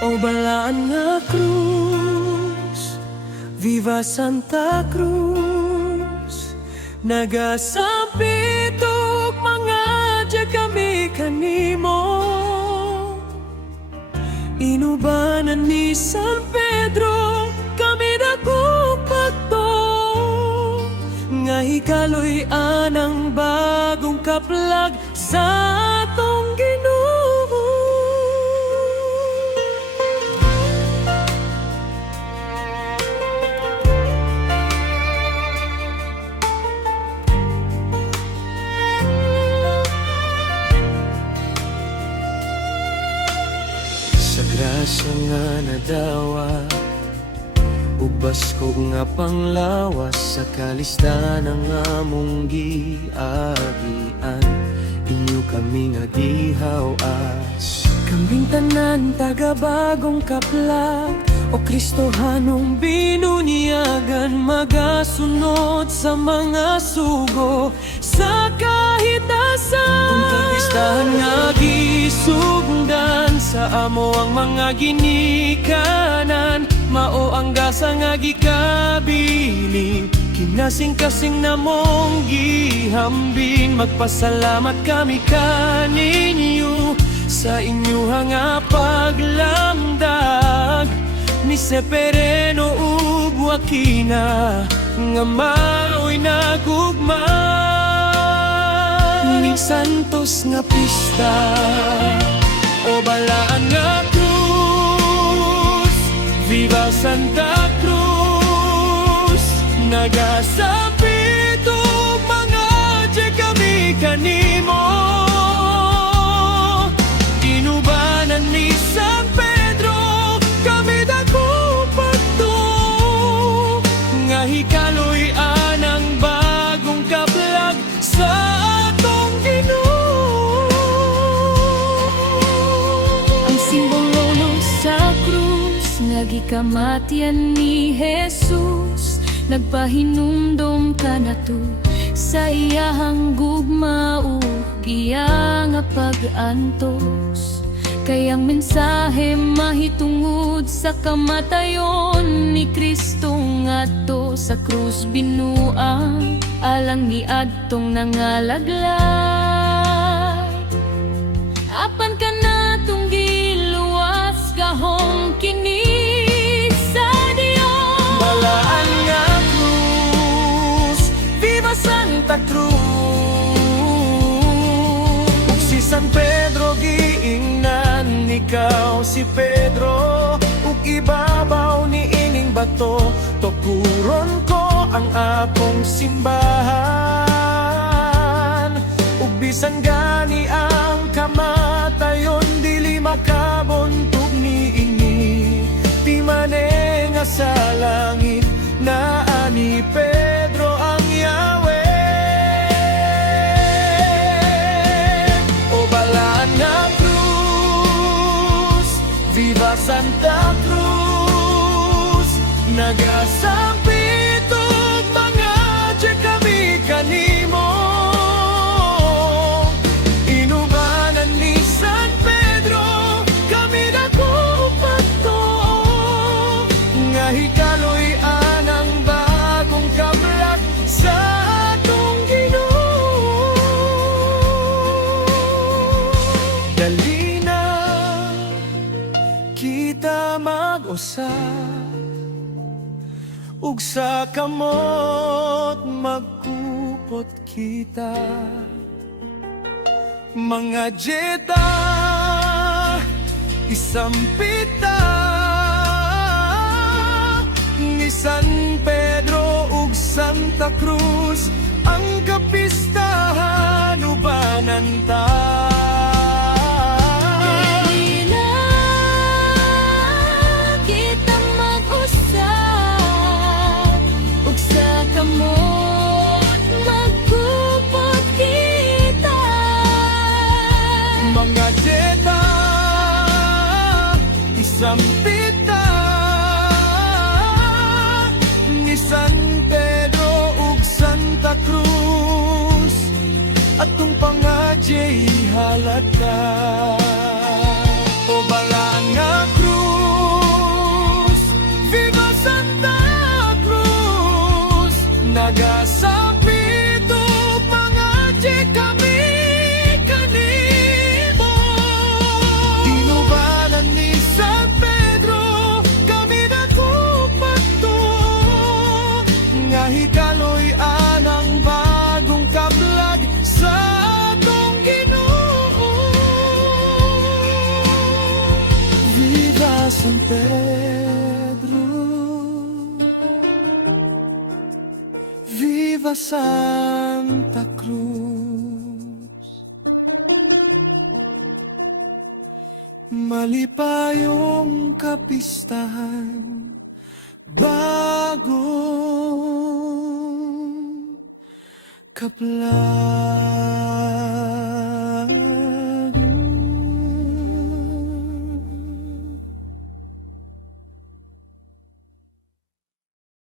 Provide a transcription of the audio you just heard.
O balaan nga krus, viva Santa Cruz. Nagasampit og mga dya kami kanimo, inubanan ni San Pedro kami dako pato, nga hikaloy anang bagong kaplag sa atong Ginoo. Sa grasya nga nadawa, ubas ko nga panglawas sa kalistan ng among giagian. Inyo kami nga gihawas, kaming tanan taga-bagong kaplag, o Kristohanong binunyagan, magasunod sa mga sugo sa kahitasan. Ang kapistahan nga gisugdan sa amo ang mga ginikanan, mao ang gasa nga gikabiling, kinasing-kasing namong gihambing. Magpasalamat kami kaninyo sa inyo nga paglamdag ni Severino ug Joaquina, nga mao'y nagugma ning santos nga pista. O balaan nga krus, viva Santa Cruz. Nagasapit og mga dya kami kanimo, inubanan ni San Pedro kami dako pato, nga hikaloy anang bagong kaplag sa atong Ginoo. Ang simbolo sa krus nga gikamatian ni Jesus, nagpahinumdom ka na to sa iyahang gugma ug iya nga pag-antos. Kayang mensahe mahitungod sa kamatayon ni Kristo ngadto sa krus binuang, alang ni adtong nangalaglay. Apan ka natong giluwas gahong kini sa Dios. Balaan nga krus, viva Santa Cruz. Ug si San Pedro giingnan, ikaw si Pedro, ug ibabaw ni ining bato, tukuron ko ang akong simbahan. Ug bisan gani ang kamatayon, dili makabuntog niini, di mane nga sa langit na ani Pedro ang Yahweh. O balaan nga krus, viva Santa Cruz. Nagasampit og mga dya kami kanimo, inubanan ni San Pedro kami dako pato, nga hikaloy anang bagong kaplag sa atong Ginoo. Dali na kita mag-usap, ug sa kamot magkupot kita. Mga jeta isampita ni San Pedro ug Santa Cruz, ang kapistahan ubanan ta. Dili na kita mag-usap, ug sa kamot magkupot kita. Mga jeta isampita ni San Pedro ug Santa Cruz, atong pangadyay halata. O balaan nga krus, San Pedro, Viva Santa Cruz. Malipayong kapistahan, bagong kaplan.